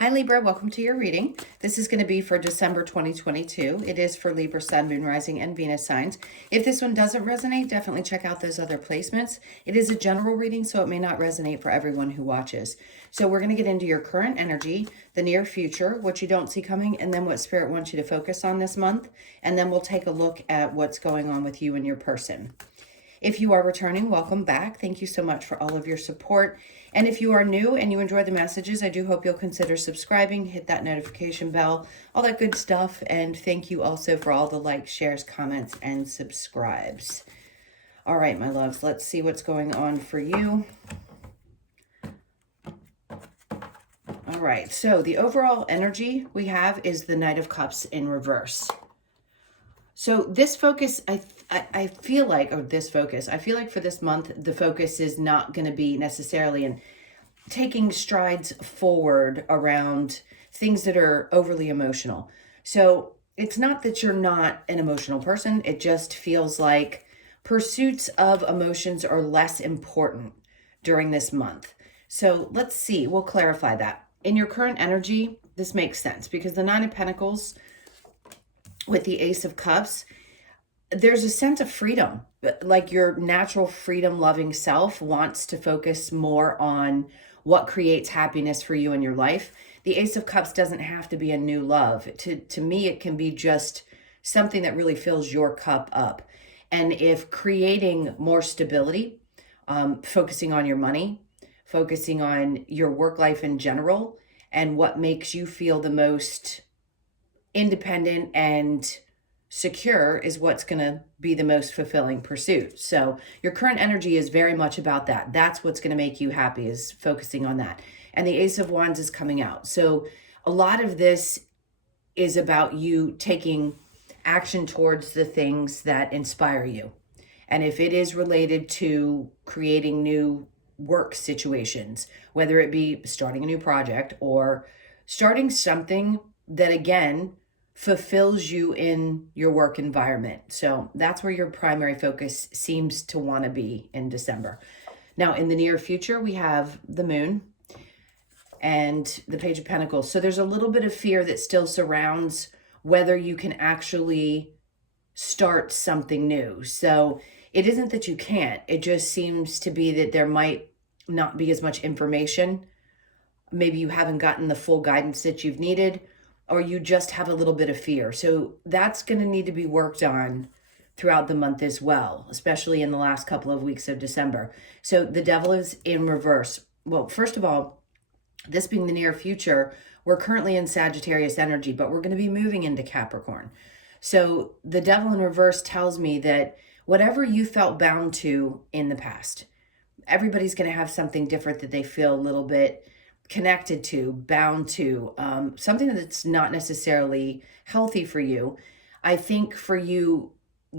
Hi Libra, welcome to your reading. This is going to be for December 2022. It is for Libra, Sun, Moon, Rising, and Venus signs. If this one doesn't resonate, definitely check out those other placements. It is a general reading, so it may not resonate for everyone who watches. So we're going to get into your current energy, the near future, what you don't see coming, and then what Spirit wants you to focus on this month. And then we'll take a look at what's going on with you and your person. If you are returning, welcome back. Thank you so much for all of your support. And if you are new and you enjoy the messages, I do hope you'll consider subscribing, hit that notification bell, all that good stuff. And thank you also for all the likes, shares, comments, and subscribes. All right, my loves, let's see what's going on for you. All right, so the overall energy we have is the Knight of Cups in reverse. So this focus, I feel like for this month, the focus is not going to be necessarily in taking strides forward around things that are overly emotional. So it's not that you're not an emotional person. It just feels like pursuits of emotions are less important during this month. So let's see, we'll clarify that. In your current energy, this makes sense because the Nine of Pentacles with the Ace of Cups, there's a sense of freedom, like your natural freedom loving self wants to focus more on what creates happiness for you in your life. The Ace of Cups doesn't have to be a new love. To me, it can be just something that really fills your cup up. And if creating more stability, focusing on your money, focusing on your work life in general, and what makes you feel the most independent and secure is what's going to be the most fulfilling pursuit. So your current energy is very much about that. That's what's going to make you happy, is focusing on that. And the Ace of Wands is coming out. So a lot of this is about you taking action towards the things that inspire you. And if it is related to creating new work situations, whether it be starting a new project or starting something that, again, fulfills you in your work environment. So that's where your primary focus seems to want to be in December. Now, in the near future, we have the Moon and the Page of Pentacles. So there's a little bit of fear that still surrounds whether you can actually start something new. So it isn't that you can't. It just seems to be that there might not be as much information. Maybe you haven't gotten the full guidance that you've needed, or you just have a little bit of fear. So that's going to need to be worked on throughout the month as well, especially in the last couple of weeks of December. So the Devil is in reverse. Well, first of all, this being the near future, we're currently in Sagittarius energy, but we're going to be moving into Capricorn. So the Devil in reverse tells me that whatever you felt bound to in the past, everybody's going to have something different that they feel a little bit connected to, bound to, something that's not necessarily healthy for you. I think for you,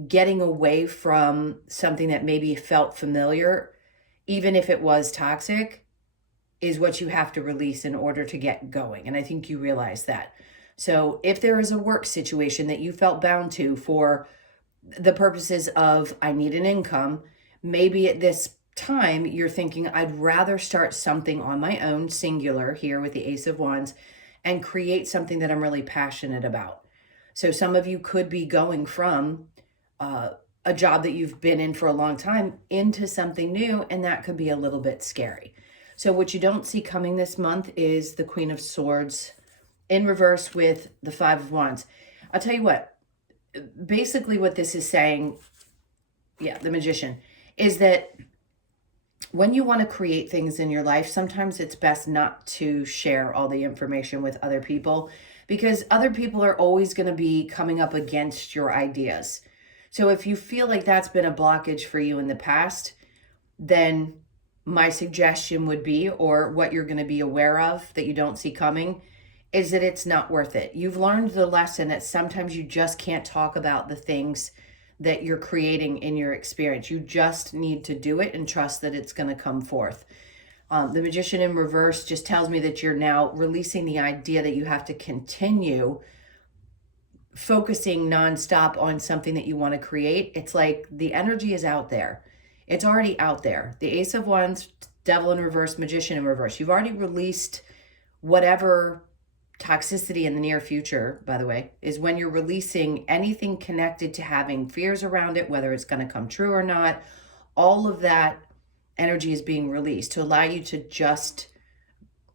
getting away from something that maybe felt familiar, even if it was toxic, is what you have to release in order to get going. And I think you realize that. So if there is a work situation that you felt bound to for the purposes of, I need an income, maybe at this time you're thinking, I'd rather start something on my own, singular here with the Ace of Wands, and create something that I'm really passionate about. So some of you could be going from a job that you've been in for a long time into something new, and that could be a little bit scary. So what you don't see coming this month is the Queen of Swords in reverse with the Five of Wands. I'll tell you what, basically what this is saying, the Magician, is that when you want to create things in your life, sometimes it's best not to share all the information with other people, because other people are always going to be coming up against your ideas. So if you feel like that's been a blockage for you in the past, then my suggestion would be, or what you're going to be aware of that you don't see coming, is that it's not worth it. You've learned the lesson that sometimes you just can't talk about the things that you're creating in your experience. You just need to do it and trust that it's going to come forth. The Magician in reverse just tells me that you're now releasing the idea that you have to continue focusing nonstop on something that you want to create. It's like the energy is out there. It's already out there. The Ace of Wands, Devil in reverse, Magician in reverse. You've already released whatever toxicity in the near future, by the way, is when you're releasing anything connected to having fears around it, whether it's going to come true or not. All of that energy is being released to allow you to just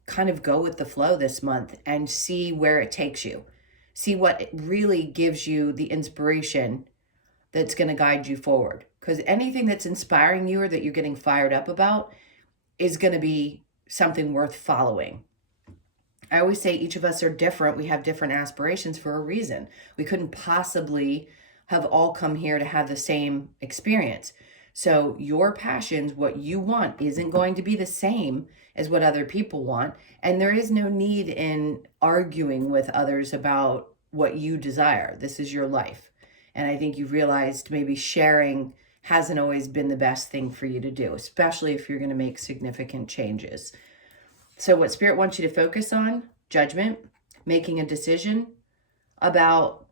kind of go with the flow this month and see where it takes you. See what really gives you the inspiration that's going to guide you forward. Because anything that's inspiring you or that you're getting fired up about is going to be something worth following. I always say each of us are different. We have different aspirations for a reason. We couldn't possibly have all come here to have the same experience. So your passions, what you want, isn't going to be the same as what other people want. And there is no need in arguing with others about what you desire. This is your life. And I think you've realized maybe sharing hasn't always been the best thing for you to do, especially if you're going to make significant changes. So what Spirit wants you to focus on, judgment, making a decision about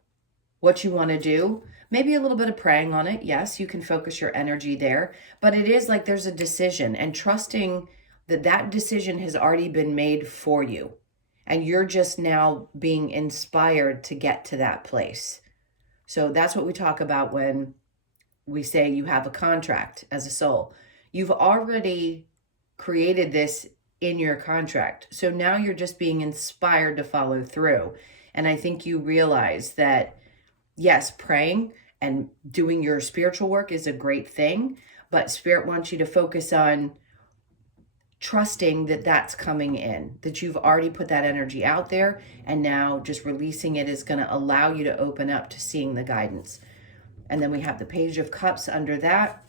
what you want to do, maybe a little bit of praying on it. Yes, you can focus your energy there, but it is like there's a decision, and trusting that that decision has already been made for you. And you're just now being inspired to get to that place. So that's what we talk about when we say you have a contract as a soul. You've already created this in your contract. So now you're just being inspired to follow through. And I think you realize that, yes, praying and doing your spiritual work is a great thing, but Spirit wants you to focus on trusting that that's coming in, that you've already put that energy out there, and now just releasing it is going to allow you to open up to seeing the guidance. And then we have the Page of Cups under that,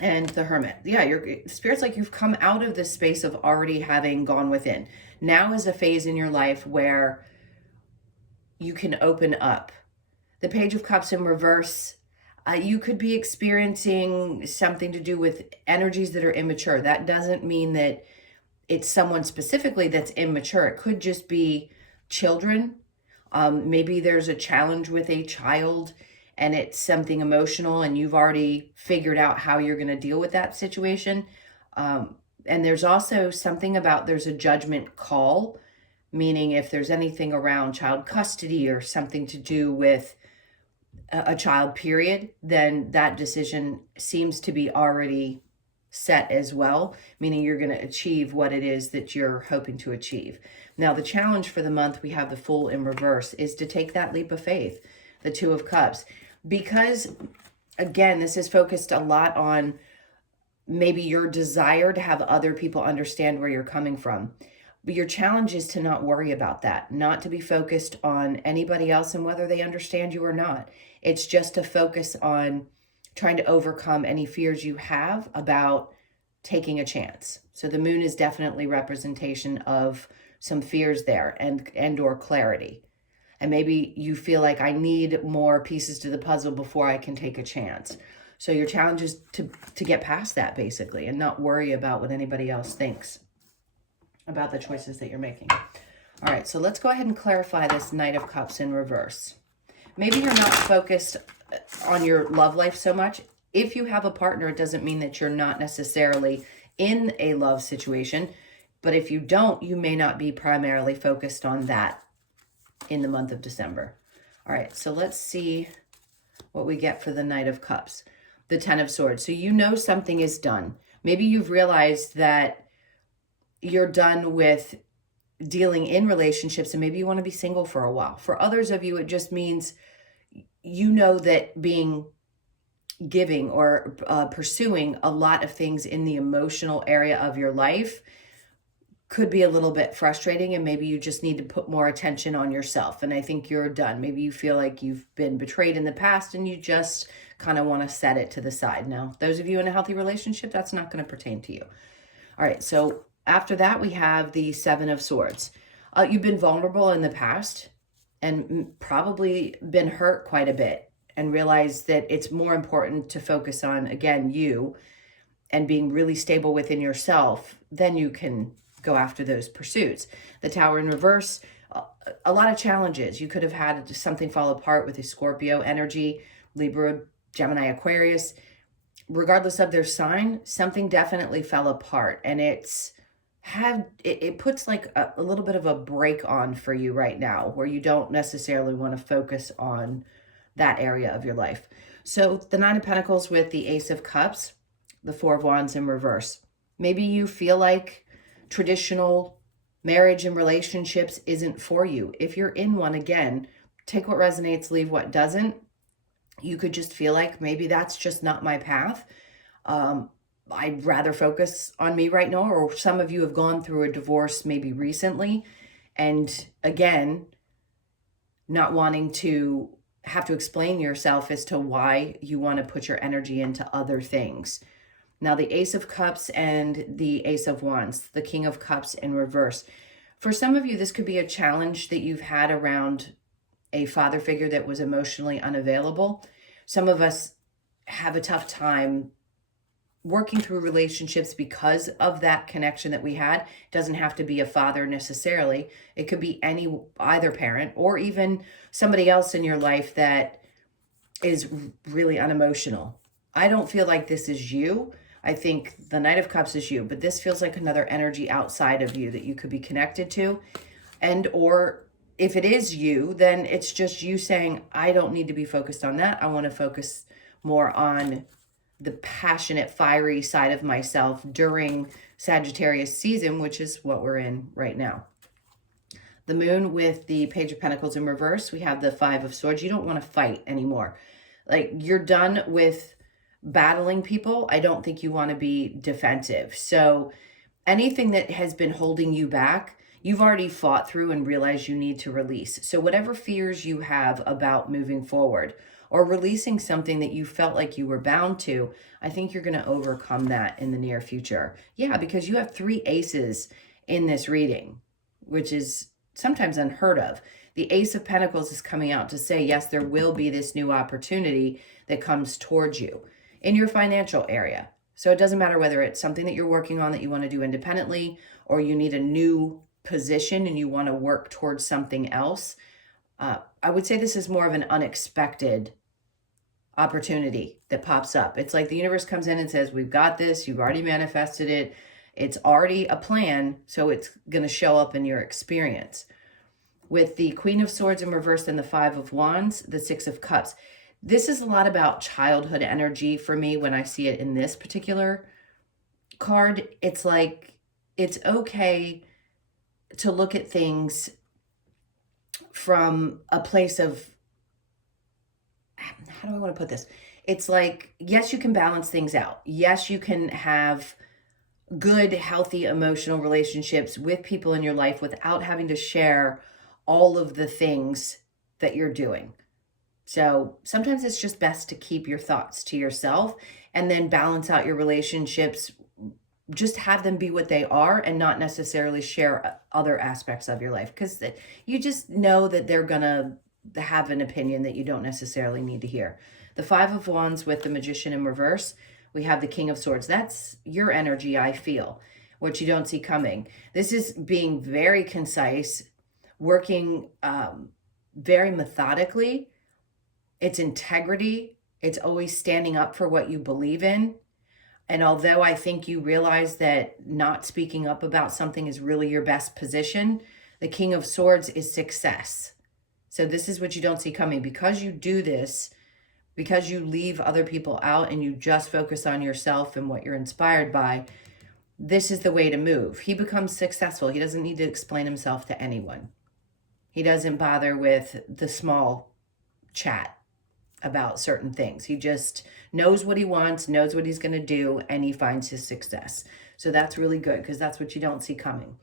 and the Hermit. Yeah, your Spirit's like you've come out of this space of already having gone within. Now is a phase in your life where you can open up. The Page of Cups in reverse, you could be experiencing something to do with energies that are immature. That doesn't mean that it's someone specifically that's immature. It could just be children. Maybe there's a challenge with a child and it's something emotional and you've already figured out how you're going to deal with that situation. And there's also something about there's a judgment call, meaning if there's anything around child custody or something to do with a child period, then that decision seems to be already set as well, meaning you're going to achieve what it is that you're hoping to achieve. Now, the challenge for the month, we have the Fool in reverse, is to take that leap of faith, the Two of Cups, because again, this is focused a lot on maybe your desire to have other people understand where you're coming from. But your challenge is to not worry about that, not to be focused on anybody else and whether they understand you or not. It's just to focus on trying to overcome any fears you have about taking a chance. So the Moon is definitely representation of some fears there and or clarity. And maybe you feel like I need more pieces to the puzzle before I can take a chance. So your challenge is to get past that basically and not worry about what anybody else thinks about the choices that you're making. All right, so let's go ahead and clarify this Knight of Cups in reverse. Maybe you're not focused on your love life so much. If you have a partner, it doesn't mean that you're not necessarily in a love situation. But if you don't, you may not be primarily focused on that in the month of December. All right, so let's see what we get for the Knight of Cups. The Ten of Swords. So you know something is done. Maybe you've realized that you're done with dealing in relationships and maybe you want to be single for a while. For others of you, it just means you know that being giving or pursuing a lot of things in the emotional area of your life could be a little bit frustrating, and maybe you just need to put more attention on yourself. And I think you're done. Maybe you feel like you've been betrayed in the past and you just kind of want to set it to the side. Now, those of you in a healthy relationship, that's not going to pertain to you. All right, so after that, we have the Seven of Swords. You've been vulnerable in the past and probably been hurt quite a bit and realized that it's more important to focus on, again, you and being really stable within yourself. Then you can go after those pursuits. The Tower in reverse, a lot of challenges. You could have had something fall apart with a Scorpio energy, Libra, Gemini, Aquarius. Regardless of their sign, something definitely fell apart, and it's it puts like a little bit of a break on for you right now, where you don't necessarily want to focus on that area of your life. So the Nine of Pentacles with the Ace of Cups, the Four of Wands in reverse. Maybe you feel like traditional marriage and relationships isn't for you. If you're in one, again, take what resonates, leave what doesn't. You could just feel like maybe that's just not my path. I'd rather focus on me right now. Or some of you have gone through a divorce maybe recently, and again, not wanting to have to explain yourself as to why you want to put your energy into other things. Now, the Ace of Cups and the Ace of Wands, the King of Cups in reverse. For some of you, this could be a challenge that you've had around a father figure that was emotionally unavailable. Some of us have a tough time working through relationships because of that connection that we had. It doesn't have to be a father necessarily. It could be either parent, or even somebody else in your life that is really unemotional. I don't feel like this is you. I think the Knight of Cups is you, but this feels like another energy outside of you that you could be connected to. And or if it is you, then it's just you saying, I don't need to be focused on that. I want to focus more on the passionate, fiery side of myself during Sagittarius season, which is what we're in right now. The Moon with the Page of Pentacles in reverse. We have the Five of Swords. You don't want to fight anymore. Like, you're done with battling people. I don't think you want to be defensive. So anything that has been holding you back, you've already fought through and realized you need to release. So whatever fears you have about moving forward or releasing something that you felt like you were bound to, I think you're going to overcome that in the near future. Yeah, because you have 3 aces in this reading, which is sometimes unheard of. The Ace of Pentacles is coming out to say, yes, there will be this new opportunity that comes towards you in your financial area. So it doesn't matter whether it's something that you're working on that you want to do independently, or you need a new position and you want to work towards something else. I would say this is more of an unexpected opportunity that pops up. It's like the universe comes in and says, we've got this. You've already manifested it. It's already a plan. So it's going to show up in your experience. With the Queen of Swords in reverse and the Five of Wands, the Six of Cups. This is a lot about childhood energy for me when I see it in this particular card. It's like, it's okay to look at things from a place of, how do I want to put this? It's like, yes, you can balance things out. Yes, you can have good, healthy, emotional relationships with people in your life without having to share all of the things that you're doing. So sometimes it's just best to keep your thoughts to yourself and then balance out your relationships. Just have them be what they are and not necessarily share other aspects of your life, because you just know that they're going to have an opinion that you don't necessarily need to hear. The Five of Wands with the Magician in reverse. We have the King of Swords. That's your energy, I feel, which you don't see coming. This is being very concise, working very methodically. It's integrity. It's always standing up for what you believe in. And although I think you realize that not speaking up about something is really your best position, the King of Swords is success. So this is what you don't see coming. Because you do this, because you leave other people out and you just focus on yourself and what you're inspired by, this is the way to move. He becomes successful. He doesn't need to explain himself to anyone. He doesn't bother with the small chat about certain things. He just knows what he wants, knows what he's going to do, and he finds his success. So that's really good, because that's what you don't see coming.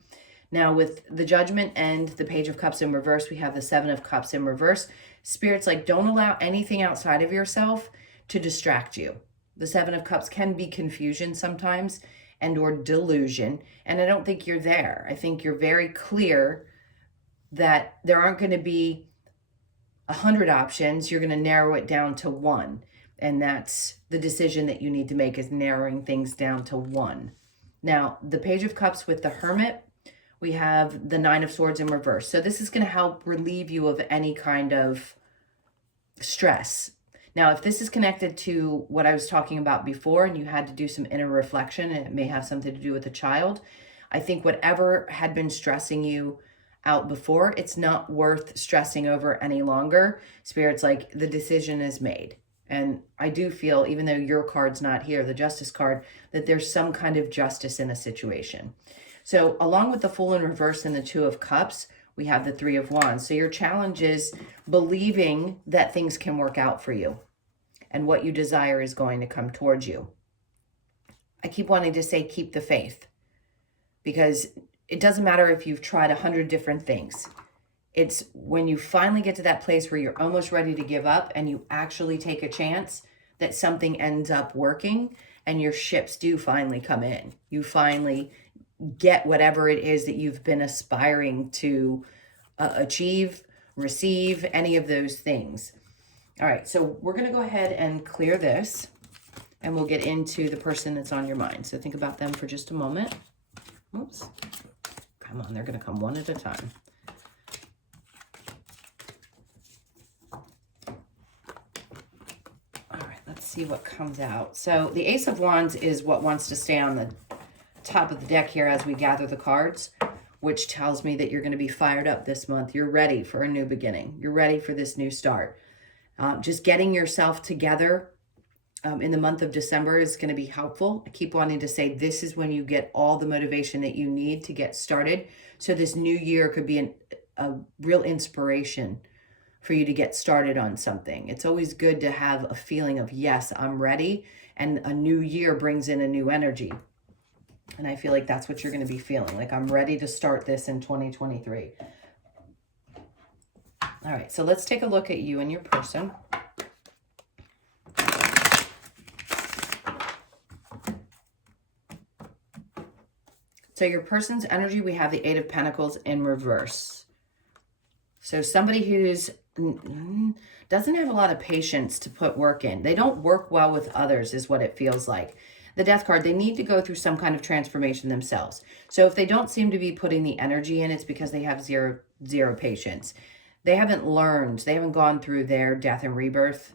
Now, with the Judgment and the Page of Cups in reverse, we have the Seven of Cups in reverse. Spirit's like, don't allow anything outside of yourself to distract you. The Seven of Cups can be confusion sometimes and or delusion, and I don't think you're there. I think you're very clear that there aren't going to be 100 options. You're going to narrow it down to one. And that's the decision that you need to make, is narrowing things down to one. Now, the Page of Cups with the Hermit, we have the Nine of Swords in reverse. So this is going to help relieve you of any kind of stress. Now, if this is connected to what I was talking about before and you had to do some inner reflection, and it may have something to do with a child, I think whatever had been stressing you out before, it's not worth stressing over any longer. Spirit's like, the decision is made. And I do feel, even though your card's not here, the Justice card, that there's some kind of justice in a situation. So along with the Fool in reverse and the Two of Cups, we have the Three of Wands. So your challenge is believing that things can work out for you and what you desire is going to come towards you. I keep wanting to say keep the faith, because it doesn't matter if you've tried 100 different things. It's when you finally get to that place where you're almost ready to give up and you actually take a chance that something ends up working and your ships do finally come in. You finally get whatever it is that you've been aspiring to achieve, receive, any of those things. All right, so we're going to go ahead and clear this, and we'll get into the person that's on your mind. So think about them for just a moment. Oops. Come on, they're going to come one at a time. All right, let's see what comes out. So the Ace of Wands is what wants to stay on the top of the deck here as we gather the cards, which tells me that you're going to be fired up this month. You're ready for a new beginning. You're ready for this new start. Just getting yourself together in the month of December is going to be helpful. I keep wanting to say this is when you get all the motivation that you need to get started. So this new year could be a real inspiration for you to get started on something. It's always good to have a feeling of, yes, I'm ready. And a new year brings in a new energy. And I feel like that's what you're going to be feeling. Like, I'm ready to start this in 2023. All right, so let's take a look at you and your person. So your person's energy, we have the Eight of Pentacles in reverse. So somebody who's doesn't have a lot of patience to put work in. They don't work well with others is what it feels like. The Death card, they need to go through some kind of transformation themselves. So if they don't seem to be putting the energy in, it's because they have zero patience. They haven't learned. They haven't gone through their death and rebirth.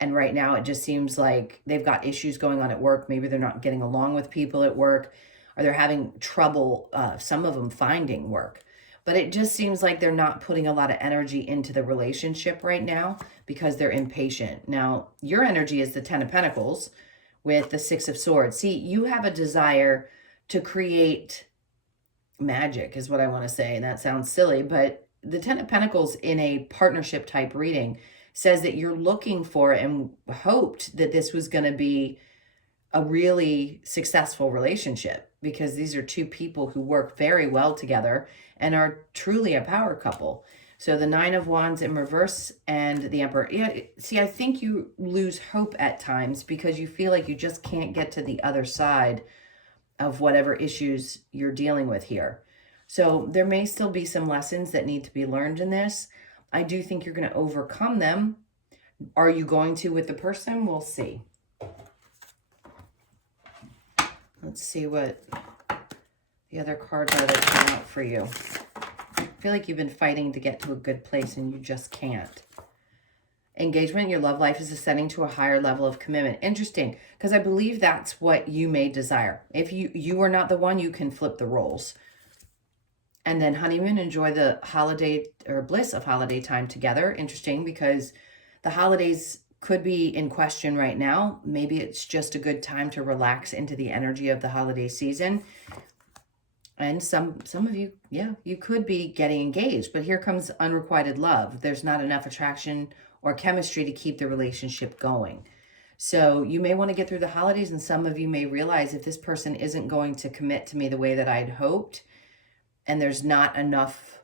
And right now it just seems like they've got issues going on at work. Maybe they're not getting along with people at work, or they're having trouble, some of them finding work. But it just seems like they're not putting a lot of energy into the relationship right now because they're impatient. Now, your energy is the Ten of Pentacles with the Six of Swords. See, you have a desire to create magic is what I want to say. And that sounds silly, but the Ten of Pentacles in a partnership type reading says that you're looking for and hoped that this was going to be a really successful relationship, because these are two people who work very well together and are truly a power couple. So the Nine of Wands in reverse and the Emperor. Yeah, see, I think you lose hope at times because you feel like you just can't get to the other side of whatever issues you're dealing with here. So there may still be some lessons that need to be learned in this. I do think you're going to overcome them. Are you going to with the person? We'll see. Let's see what the other cards are that come out for you. I feel like you've been fighting to get to a good place and you just can't. Engagement, your love life is ascending to a higher level of commitment. Interesting, because I believe that's what you may desire. If you are not the one, you can flip the roles. And then honeymoon, enjoy the holiday or bliss of holiday time together. Interesting, because the holidays could be in question right now. Maybe it's just a good time to relax into the energy of the holiday season. And some of you, yeah, you could be getting engaged, but here comes unrequited love. There's not enough attraction or chemistry to keep the relationship going. So you may want to get through the holidays, and some of you may realize if this person isn't going to commit to me the way that I'd hoped, and there's not enough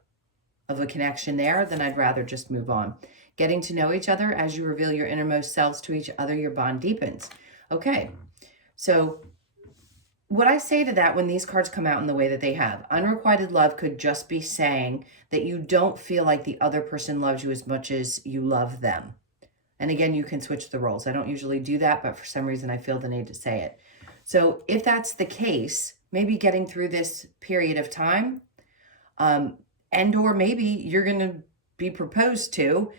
of a connection there, then I'd rather just move on. Getting to know each other as you reveal your innermost selves to each other, your bond deepens. Okay, so what I say to that when these cards come out in the way that they have, unrequited love could just be saying that you don't feel like the other person loves you as much as you love them. And again, you can switch the roles. I don't usually do that, but for some reason I feel the need to say it. So if that's the case, maybe getting through this period of time, and or maybe you're going to be proposed to,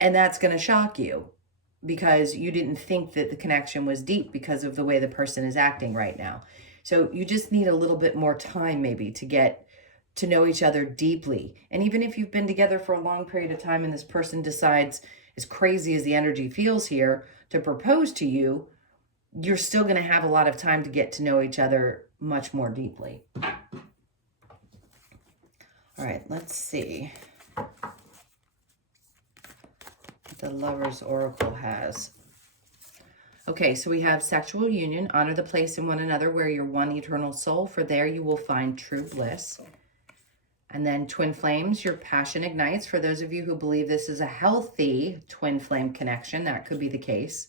and that's going to shock you because you didn't think that the connection was deep because of the way the person is acting right now. So you just need a little bit more time maybe to get to know each other deeply. And even if you've been together for a long period of time and this person decides, as crazy as the energy feels here, to propose to you, you're still going to have a lot of time to get to know each other much more deeply. All right, let's see what the Lover's Oracle has. Okay, so we have sexual union, honor the place in one another where you're one eternal soul, for there you will find true bliss. And then twin flames, your passion ignites. For those of you who believe this is a healthy twin flame connection, that could be the case.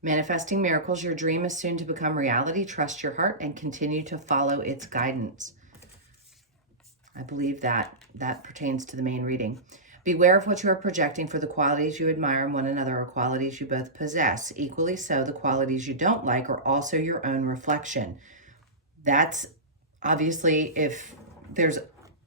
Manifesting miracles, your dream is soon to become reality. Trust your heart and continue to follow its guidance. I believe that pertains to the main reading. Beware of what you are projecting, for the qualities you admire in one another are qualities you both possess. Equally so, the qualities you don't like are also your own reflection. That's obviously if there's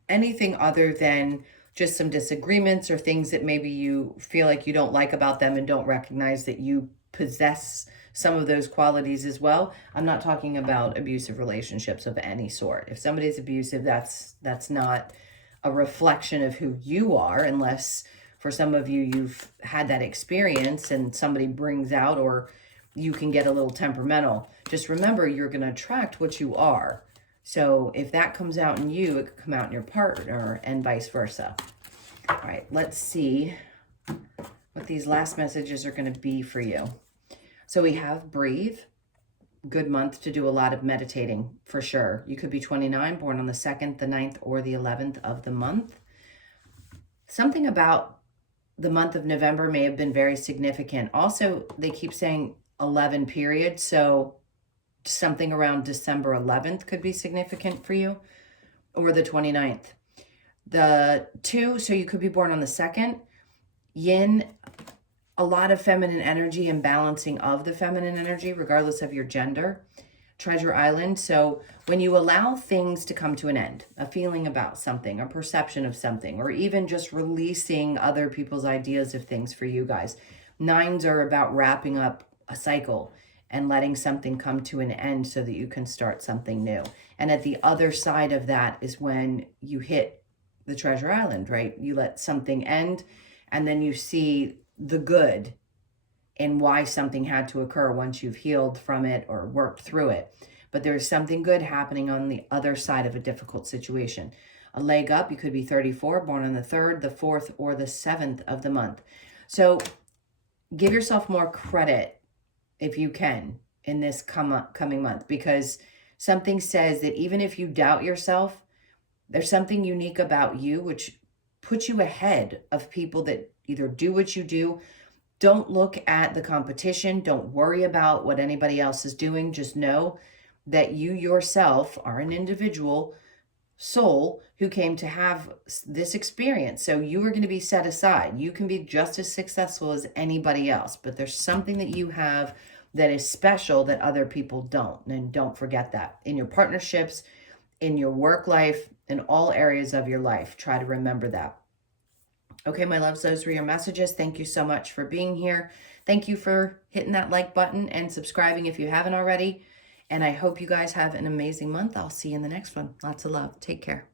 anything other than just some disagreements or things that maybe you feel like you don't like about them and don't recognize that you possess some of those qualities as well. I'm not talking about abusive relationships of any sort. If somebody's abusive, that's not a reflection of who you are, unless for some of you, you've had that experience and somebody brings out, or you can get a little temperamental. Just remember, you're going to attract what you are. So if that comes out in you, it could come out in your partner and vice versa. All right, let's see what these last messages are going to be for you. So we have breathe. Good month to do a lot of meditating for sure. You could be 29, born on the 2nd, the 9th, or the 11th of the month. Something about the month of November may have been very significant. Also, they keep saying 11 period. So something around December 11th could be significant for you, or the 29th. The 2, so you could be born on the 2nd. Yin, a lot of feminine energy and balancing of the feminine energy, regardless of your gender. Treasure Island, so when you allow things to come to an end, a feeling about something, a perception of something, or even just releasing other people's ideas of things for you guys. 9s are about wrapping up a cycle and letting something come to an end so that you can start something new. And at the other side of that is when you hit the Treasure Island, right? You let something end, and then you see the good and why something had to occur once you've healed from it or worked through it. But there's something good happening on the other side of a difficult situation. A leg up, you could be 34, born on the 3rd, the 4th, or the 7th of the month. So give yourself more credit if you can in this coming month, because something says that even if you doubt yourself, there's something unique about you which puts you ahead of people that either do what you do. Don't look at the competition. Don't worry about what anybody else is doing. Just know that you yourself are an individual soul who came to have this experience. So you are going to be set aside. You can be just as successful as anybody else, but there's something that you have that is special that other people don't. And don't forget that in your partnerships, in your work life, in all areas of your life. Try to remember that. Okay, my loves, those were your messages. Thank you so much for being here. Thank you for hitting that like button and subscribing if you haven't already. And I hope you guys have an amazing month. I'll see you in the next one. Lots of love. Take care.